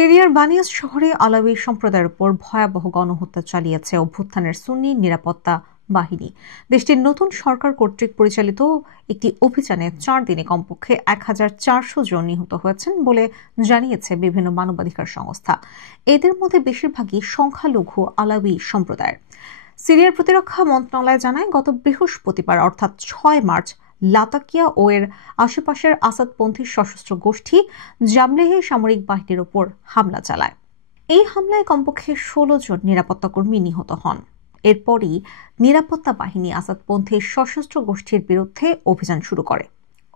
সিরিয়ার বানিয়াস শহরে আলাউই সম্প্রদায়ের উপর ভয়াবহ গণহত্যা চালিয়েছে অভ্যুত্থানের সুন্নি নিরাপত্তা বাহিনী। দেশটির নতুন সরকার কর্তৃক পরিচালিত একটি অভিযানে 4 দিনে কমপক্ষে 1400 জন নিহত হয়েছেন বলে জানিয়েছে বিভিন্ন মানবাধিকার সংস্থা। এদের মধ্যে বেশিরভাগই সংখ্যালঘু আলাউই সম্প্রদায়ের। সিরিয়ার প্রতিরক্ষা মন্ত্রণালয় জানায়, গত বৃহস্পতিবার অর্থাৎ 6 মার্চ লাতাকিয়া ও এর আশেপাশের আসাদপন্থী সশস্ত্র গোষ্ঠী জামলেহে সামরিক বাহিনীর উপর হামলা চালায়। এই হামলায় কমপক্ষে 16 জন নিরাপত্তা কর্মী নিহত হন। এরপরই নিরাপত্তা বাহিনী আসাদপন্থী সশস্ত্র গোষ্ঠীর বিরুদ্ধে অভিযান শুরু করে।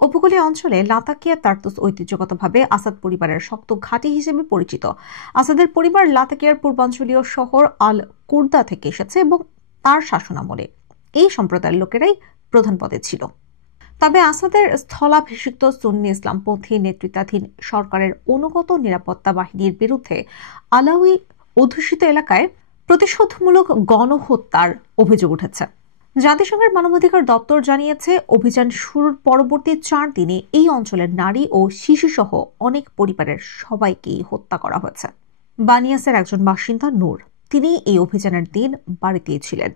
উপকূলীয় অঞ্চলে লাতাকিয়া তার্তুস ঐতিহ্যগতভাবে আসাদ পরিবারের শক্ত ঘাঁটি হিসেবে পরিচিত। আসাদের পরিবার লাতাকিয়ার পূর্বাঞ্চলীয় শহর আল কুর্দা থেকে এসেছে এবং তার শাসনামলে এই সম্প্রদায়ের লোকেরাই প্রধান পদে ছিল। তবে আসাদের স্থলাভিষিক্ত সুন্নি ইসলামপন্থী নেতৃত্বাধীন সরকারের অনুগত নিরাপত্তা বাহিনীর বিরুদ্ধে আলাউই অধ্যুষিত এলাকায় প্রতিশোধমূলক গণহত্যার অভিযোগ উঠেছে। জাতিসংঘের মানবাধিকার দপ্তর জানিয়েছে, অভিযান শুরুর পরবর্তী 4 দিনে এই অঞ্চলের নারী ও শিশুসহ অনেক পরিবারের সবাইকেই হত্যা করা হয়েছে। বানিয়াসের একজন বাসিন্দা নূর, তিনি এই অভিযানের দিন বাড়িতেই ছিলেন।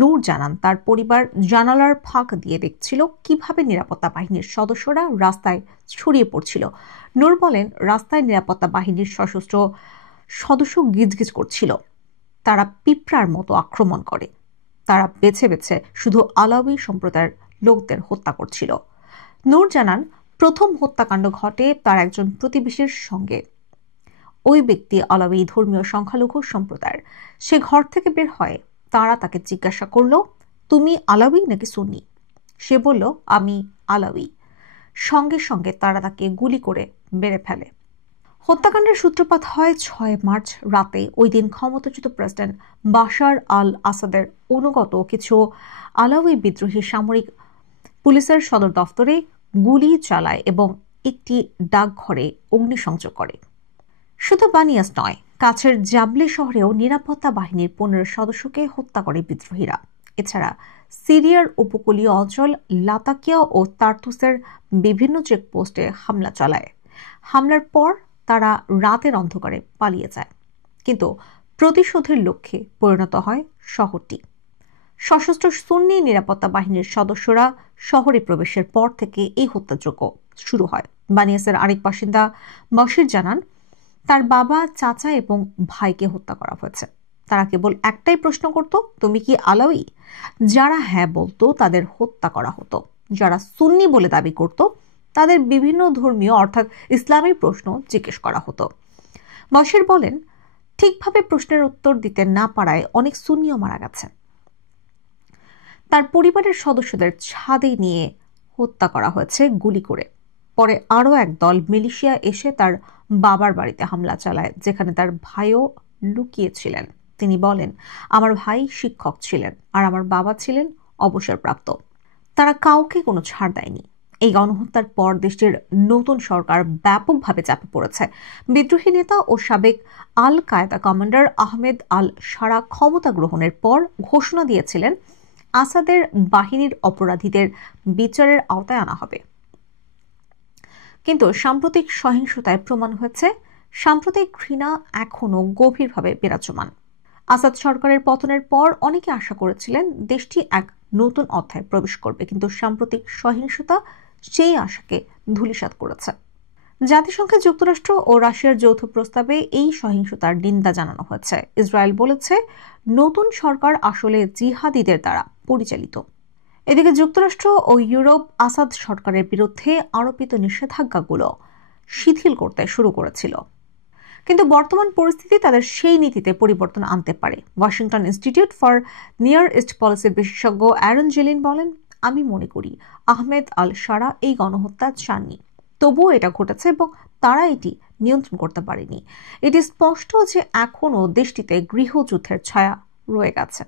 নূর জানান, তার পরিবার জানালার ফাঁক দিয়ে দেখছিল কিভাবে নিরাপত্তা বাহিনীর সদস্যরা রাস্তায় ছড়িয়ে পড়ছিল। নূর বলেন, রাস্তায় নিরাপত্তা বাহিনীর সশস্ত্র সদস্য গিজগিজ করছিল। তারা পিঁপড়ার মতো আক্রমণ করে। তারা বেছে বেছে শুধু আলাউই সম্প্রদায়ের লোকদের হত্যা করছিল। নূর জানান, প্রথম হত্যাকাণ্ড ঘটে তার একজন প্রতিবেশীর সঙ্গে। ওই ব্যক্তি আলাউই ধর্মীয় সংখ্যালঘু সম্প্রদায়ের। সে ঘর থেকে বের হয়। তারা তাকে জিজ্ঞাসা করলো, তুমি আলাউই নাকি সুন্নি? সে বলল, আমি আলাউই। সঙ্গে সঙ্গে তারা তাকে গুলি করে মেরে ফেলে। হত্যাকাণ্ডের সূত্রপাত হয় 6 মার্চ রাতে। ওই দিন ক্ষমতাচ্যুত প্রেসিডেন্ট বাশার আল আসাদের অনুগত কিছু আলাউই বিদ্রোহী সামরিক পুলিশের সদর দফতরে গুলি চালায় এবং একটি ডাকঘরে অগ্নিসংযোগ করে। শুধু বানিয়াস নয়, কাছের জাবলে শহরেও নিরাপত্তা বাহিনীর 15 সদস্যকে হত্যা করে বিদ্রোহীরা। এছাড়া সিরিয়ার উপকূলীয় অঞ্চল লাতাকিয়া ও তার্তুসের বিভিন্ন চেকপোস্টে হামলা চালায়। হামলার পর তারা রাতের অন্ধকারে পালিয়ে যায়, কিন্তু প্রতিশোধের লক্ষ্যে পরিণত হয় শহরটি। সশস্ত্র সুন্নি নিরাপত্তা বাহিনীর সদস্যরা শহরে প্রবেশের পর থেকে এই হত্যাযজ্ঞ শুরু হয়। বানিয়াসের আরেক বাসিন্দা বাশির জানান, তার বাবা, চাচা এবং ভাইকে হত্যা করা হয়েছে। তারা কেবল একটাই প্রশ্ন করত, তুমি কি আলাউই? যারা হ্যাঁ বলতো তাদের হত্যা করা হতো। যারা সুন্নি বলে দাবি করত তাদের বিভিন্ন ধর্মীয় অর্থাৎ ইসলামী প্রশ্ন জিজ্ঞেস করা হতো। বাশির বলেন, ঠিকভাবে প্রশ্নের উত্তর দিতে না পারায় অনেক সুন্নিও মারা গেছে। তার পরিবারের সদস্যদের ছাদে নিয়ে হত্যা করা হয়েছে গুলি করে। পরে আরও এক দল মিলিশিয়া এসে তার বাবার বাড়িতে হামলা চালায়, যেখানে তার ভাইও লুকিয়েছিলেন। তিনি বলেন, আমার ভাই শিক্ষক ছিলেন আর আমার বাবা ছিলেন অবসরপ্রাপ্ত। তারা কাউকে কোনো ছাড় দেয়নি। এই গণহত্যার পর দেশটির নতুন সরকার ব্যাপকভাবে চাপে পড়েছে। বিদ্রোহী নেতা ও সাবেক আল কায়দা কমান্ডার আহমেদ আল শারা ক্ষমতা গ্রহণের পর ঘোষণা দিয়েছিলেন, আসাদের বাহিনীর অপরাধীদের বিচারের আওতায় আনা হবে। কিন্তু সাম্প্রতিক সহিংসতায় প্রমাণ হয়েছে, সাম্প্রতিক ঘৃণা এখনও গভীরভাবে বিরাজমান। আসাদ সরকারের পতনের পর অনেকে আশা করেছিলেন দেশটি এক নতুন অধ্যায়ে প্রবেশ করবে, কিন্তু সাম্প্রতিক সহিংসতা সেই আশাকে ধূলিসাৎ করেছে। জাতিসংঘে যুক্তরাষ্ট্র ও রাশিয়ার যৌথ প্রস্তাবে এই সহিংসতার নিন্দা জানানো হয়েছে। ইসরায়েল বলেছে, নতুন সরকার আসলে জিহাদিদের দ্বারা পরিচালিত। এদিকে যুক্তরাষ্ট্র ও ইউরোপ আসাদ সরকারের বিরুদ্ধে আরোপিত নিষেধাজ্ঞাগুলো শিথিল করতে শুরু করেছিল, কিন্তু বর্তমান পরিস্থিতি তাদের সেই নীতিতে পরিবর্তন আনতে পারে। Washington institute for near east পলিসির বিশেষজ্ঞ অ্যারন জেলিন বলেন, আমি মনে করি আহমেদ আল শারা এই গণহত্যা চাননি, তবুও এটা ঘটেছে এবং তারা এটি নিয়ন্ত্রণ করতে পারেনি। এটি স্পষ্ট যে এখনও দেশটিতে গৃহযুদ্ধের ছায়া রয়ে গেছে।